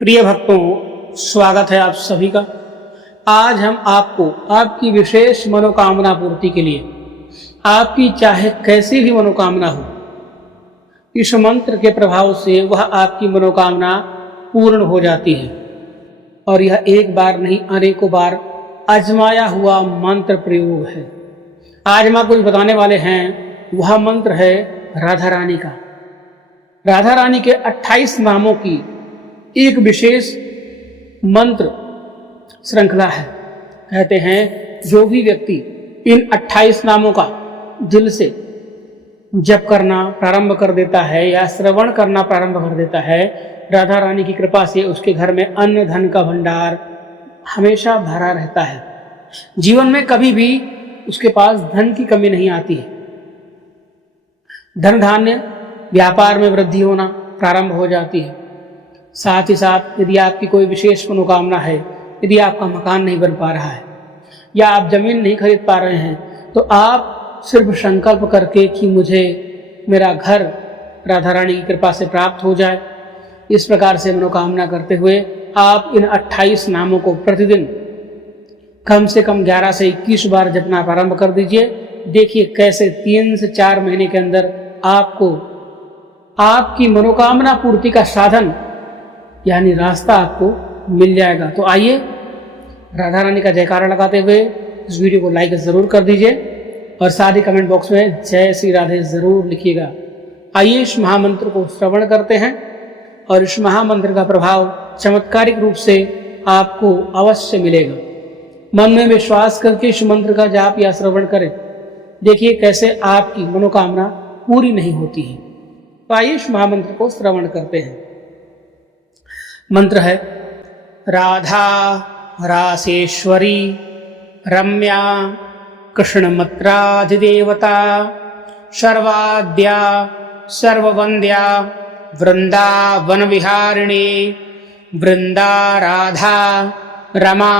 प्रिय भक्तों, स्वागत है आप सभी का। आज हम आपको आपकी विशेष मनोकामना पूर्ति के लिए, आपकी चाहे कैसी भी मनोकामना हो, इस मंत्र के प्रभाव से वह आपकी मनोकामना पूर्ण हो जाती है। और यह एक बार नहीं, अनेकों बार आजमाया हुआ मंत्र प्रयोग है। आज हम आपको कुछ बताने वाले हैं, वह मंत्र है राधा रानी का। राधा रानी के 28 नामों की एक विशेष मंत्र श्रृंखला है। कहते हैं जो भी व्यक्ति इन 28 नामों का दिल से जप करना प्रारंभ कर देता है या श्रवण करना प्रारंभ कर देता है, राधा रानी की कृपा से उसके घर में अन्न धन का भंडार हमेशा भरा रहता है। जीवन में कभी भी उसके पास धन की कमी नहीं आती है। धन धान्य व्यापार में वृद्धि होना प्रारंभ हो जाती है। साथ ही साथ यदि आपकी कोई विशेष मनोकामना है, यदि आपका मकान नहीं बन पा रहा है या आप जमीन नहीं खरीद पा रहे हैं, तो आप सिर्फ संकल्प करके कि मुझे मेरा घर राधा रानी की कृपा से प्राप्त हो जाए, इस प्रकार से मनोकामना करते हुए आप इन 28 नामों को प्रतिदिन कम से कम 11 से 21 बार जपना प्रारंभ कर दीजिए। देखिए कैसे 3 से 4 महीने के अंदर आपको आपकी मनोकामना पूर्ति का साधन यानी रास्ता आपको मिल जाएगा। तो आइए राधा रानी का जयकारा लगाते हुए इस वीडियो को लाइक जरूर कर दीजिए और साथ ही कमेंट बॉक्स में जय श्री राधे जरूर लिखिएगा। आइए इस महामंत्र को श्रवण करते हैं और इस महामंत्र का प्रभाव चमत्कारिक रूप से आपको अवश्य मिलेगा। मन में विश्वास करके इस मंत्र का जाप या श्रवण करें। देखिए कैसे आपकी मनोकामना पूरी नहीं होती है। तो आइए इस महामंत्र को श्रवण करते हैं। मंत्र है राधा रासेश्वरी रम्या कृष्णमत्राधिदेवता सर्वाद्या सर्ववन्द्या वृंदावन विहारिणी वृंदा राधा रमा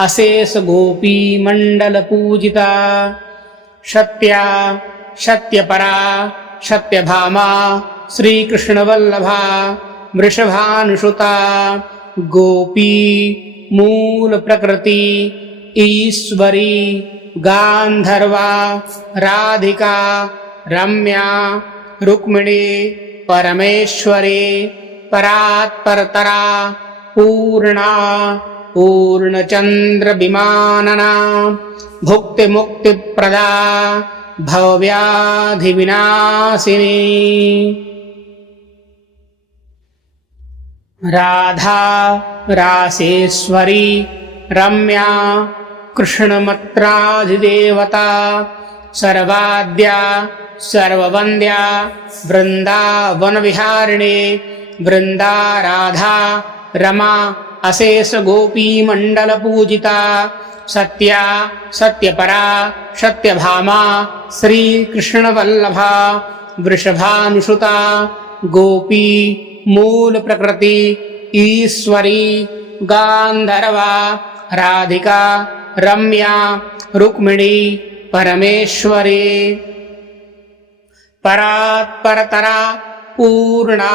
अशेष गोपी मंडल पूजिता सत्या सत्यपरा सत्यभामा श्री कृष्ण वल्लभा वृषभानुसुता गोपी मूल प्रकृति ईश्वरी गांधर्वा राधिका रम्या रुक्मिणी परमेश्वरी परात्परतरा पूर्णा पूर्णचंद्र विमानना भुक्ति मुक्ति प्रदा भवव्याधि विनाशिनी राधा रासेश्वरी रम्या कृष्णमत्राधिदेवता सर्वाद्या सर्ववन्द्या वृंदावन विहारिणी वृंदा राधा रमा अशेष गोपी मंडल पूजिता सत्या सत्यपरा सत्यभामा श्री कृष्ण वल्लभा वृषभानुसुता गोपी मूल प्रकृति ईश्वरी गांधर्वा राधिका रम्या रुक्मिणी परमेश्वरी परात्परतरा पूर्णा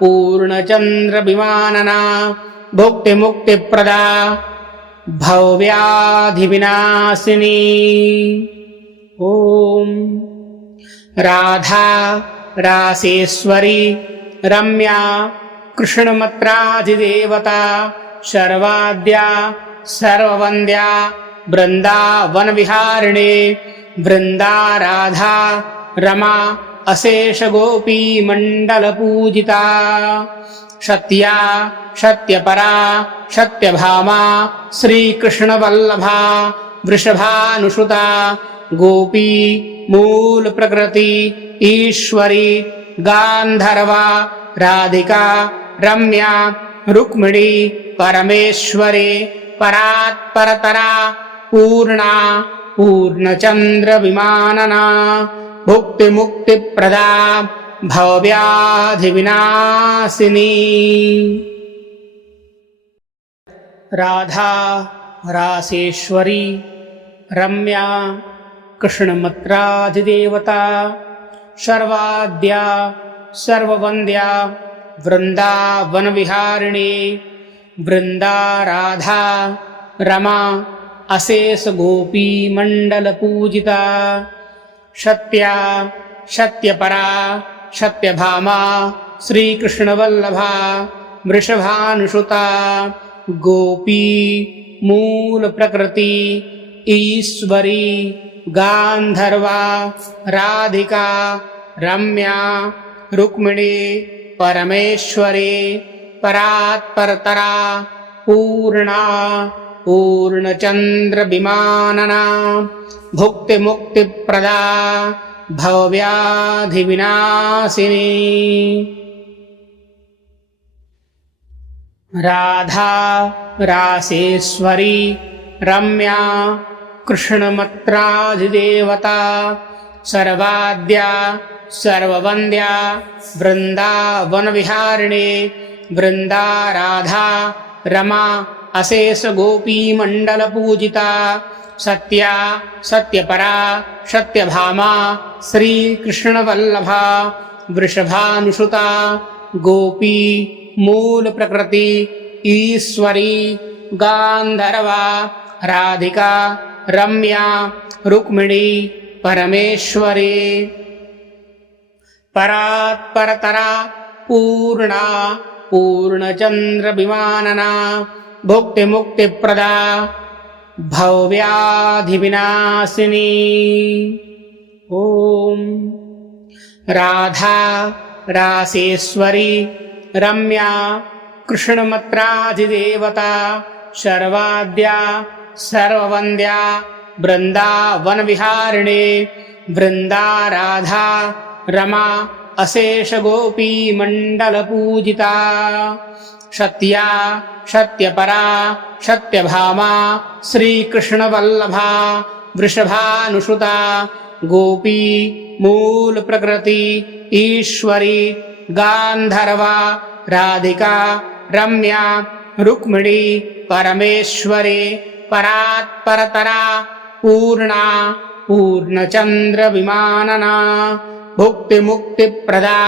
पूर्णचंद्र विमानना भुक्ति मुक्ति प्रदा भवव्याधि विनाशिनी। ओम राधा रासेश्वरी रम्या कृष्णमत्राधिदेवता सर्वाद्या सर्ववन्द्या वृंदावन विहारिणी वृंदा राधा रमा अशेष गोपी मंडल पूजिता सत्या सत्यपरा सत्यभामा श्री कृष्ण वल्लभा वृषभानुसुता गोपी मूल प्रकृति ईश्वरी गांधर्वा राधिका रम्या रुक्मिणी परमेश्वरी परात्परतरा पूर्णा पूर्णचंद्र विमानना भुक्ति मुक्ति प्रदा भवव्याधि विनाशिनी। राधा रासेश्वरी रम्या कृष्णमत्राधिदेवता सर्वाद्या सर्ववन्द्या वृंदावन विहारिणी वृंदा राधा रमा अशेष गोपी मंडल पूजिता सत्या सत्यपरा सत्यभामा श्री कृष्ण वल्लभा वृषभानुसुता गोपी मूल प्रकृति ईश्वरी गांधर्वा राधिका रम्या रुक्मिणी परमेश्वरी परात्परतरा पूर्णा पूर्णचंद्र विमानना भुक्ति मुक्ति प्रदा भवव्याधि विनाशिनी राधा रासेश्वरी रम्या कृष्णमत्राधिदेवता सर्वाद्या सर्ववन्द्या वृंदावन विहारिणी वृंदा राधा रमा अशेष गोपी मंडल पूजिता सत्या सत्यपरा सत्यभामा श्री कृष्ण वल्लभा वृषभानुसुता गोपी मूल प्रकृति ईश्वरी गांधर्वा राधिका रम्या रुक्मिणी परमेश्वरी परात्परतरा पूर्णा पूर्णचंद्र विमानना भुक्ति मुक्ति प्रदा भवव्याधि विनाशिनी ओम राधा रासेश्वरी रम्या कृष्णमत्राधिदेवता सर्वाद्या सर्ववन्द्या वृंदावन विहारिणी वृंदा राधा रमा अशेष गोपी मंडल पूजिता सत्या सत्यपरा सत्यभामा श्री कृष्ण वल्लभा वृषभानुसुता गोपी मूल प्रकृति ईश्वरी गांधर्वा राधिका रम्या रुक्मिणी परमेश्वरी परात्परतरा पूर्णा पूर्णचंद्र विमानना भुक्ति मुक्ति प्रदा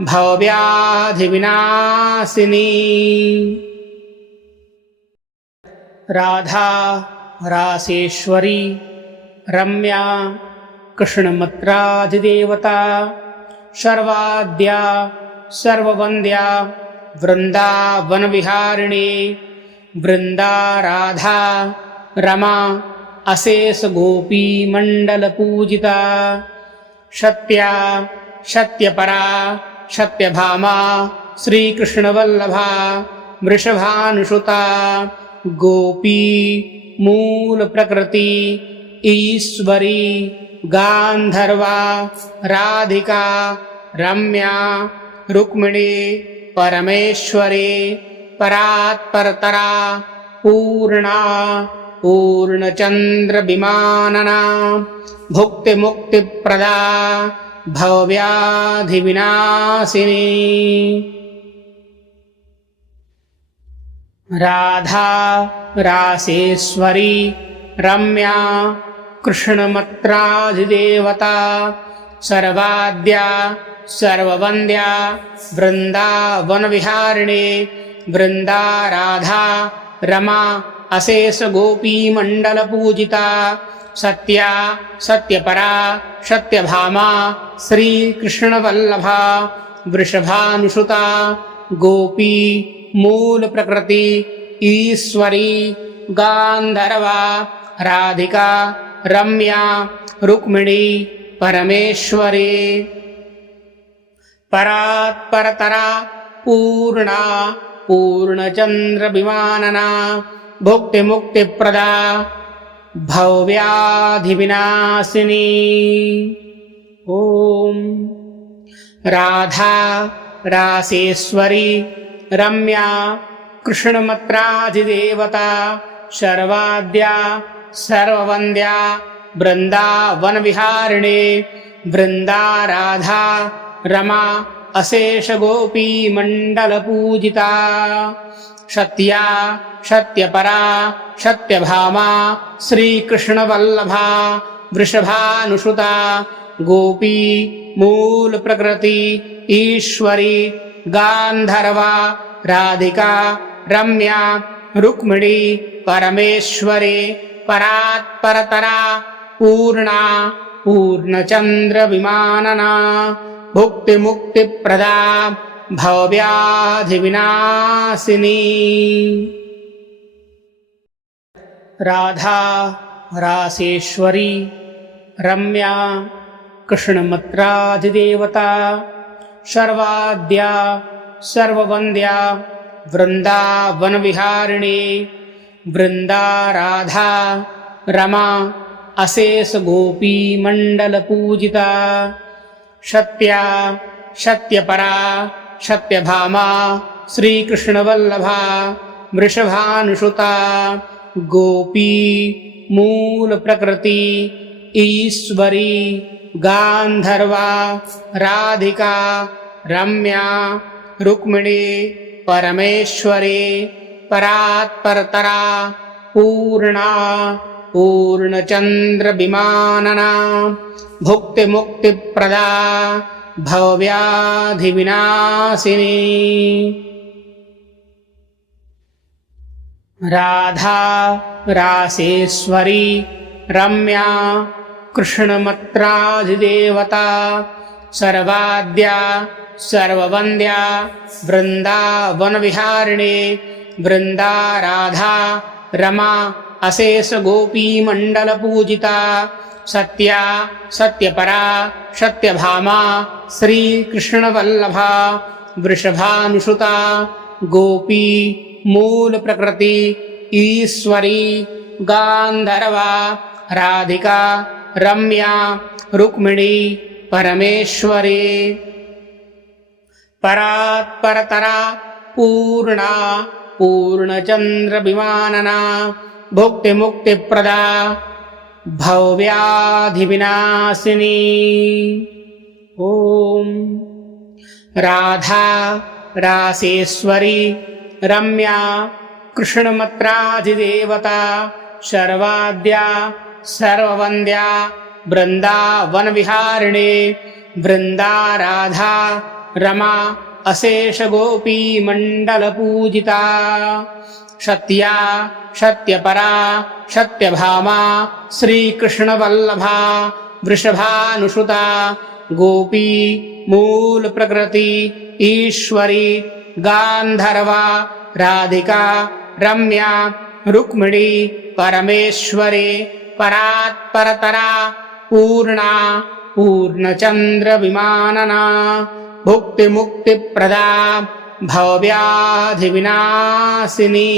भवव्याधि विनाशिनी राधा रासेश्वरी रम्या कृष्णमत्राधिदेवता सर्वाद्या सर्ववन्द्या वृंदावन विहारिणी वृंदा राधा रमा अशेष गोपी मंडल पूजिता सत्या सत्यपरा सत्यभामा श्री कृष्ण वल्लभा वृषभानुसुता गोपी मूल प्रकृति ईश्वरी गांधर्वा राधिका रम्या रुक्मिणी परमेश्वरी परात्परतरा पूर्णा पूर्णचंद्र विमानना भुक्ति मुक्ति प्रदा भवव्याधि विनाशिनी राधा रासेश्वरी रम्या कृष्णमत्राधिदेवता सर्वाद्या सर्ववन्द्या वृंदावन विहारिणी वृंदा राधा रमा अशेष गोपी मंडल पूजिता सत्या सत्यपरा सत्यभामा श्री कृष्ण वल्लभा वृषभानुसुता गोपी मूल प्रकृति ईश्वरी गांधर्वा राधिका रम्या रुक्मिणी परमेश्वरी परात्परतरा पूर्णा पूर्णचंद्र विमानना भुक्ति मुक्ति प्रदा भवव्याधि विनाशिनी ओम राधा रासेश्वरी रम्या कृष्णमत्राधिदेवता सर्वाद्या सर्ववन्द्या वृंदावन विहारिणी वृंदा राधा रमा अशेष गोपी मंडल पूजिता सत्या सत्यपरा सत्यभामा श्री कृष्ण वल्लभा वृषभानुसुता गोपी मूल प्रकृति ईश्वरी गांधर्वा राधिका रम्या रुक्मिणी परमेश्वरी परात्परतरा पूर्णा पूर्णचंद्र विमानना भुक्ति मुक्ति प्रदा भवव्याधि विनाशिनी। राधा रासेश्वरी रम्या कृष्णमत्राधिदेवता सर्वाद्या सर्ववन्द्या वृंदावन विहारिणी वृंदा राधा रमा अशेष गोपी मंडल पूजिता सत्या सत्यपरा सत्यभामा श्री कृष्ण वल्लभा वृषभानुसुता गोपी मूल प्रकृति ईश्वरी गांधर्वा राधिका रम्या रुक्मिणी परमेश्वरी परात्परतरा पूर्णा पूर्णचंद्र विमानना भुक्ति मुक्ति प्रदा भवव्याधि विनाशिनी। राधा रासेश्वरी रम्या कृष्णमत्राधिदेवता सर्वाद्या सर्ववन्द्या वृंदावन विहारिणी वृंदा राधा रमा अशेष गोपी मंडल पूजिता सत्या सत्यपरा सत्यभामा श्री कृष्ण वल्लभा वृषभानुसुता गोपी मूल प्रकृति ईश्वरी गांधर्वा राधिका रम्या रुक्मिणी परमेश्वरी परात्परतरा पूर्णा पूर्णचंद्र विमानना भुक्ति मुक्ति प्रदा भवव्याधि विनाशिनी। ओम राधा रासेश्वरी रम्या कृष्णमत्राधिदेवता सर्वाद्या सर्ववन्द्या वृंदावन विहारिणी वृंदा राधा रमा अशेष गोपी मंडल पूजिता सत्या सत्यपरा सत्यभामा श्री कृष्ण वल्लभा वृषभानुसुता गोपी मूल प्रकृति ईश्वरी गांधर्वा राधिका रम्या रुक्मिणी परमेश्वरी परात्परतरा पूर्णा पूर्णचंद्र विमानना भुक्ति मुक्ति प्रदा भवव्याधि विनाशिनी।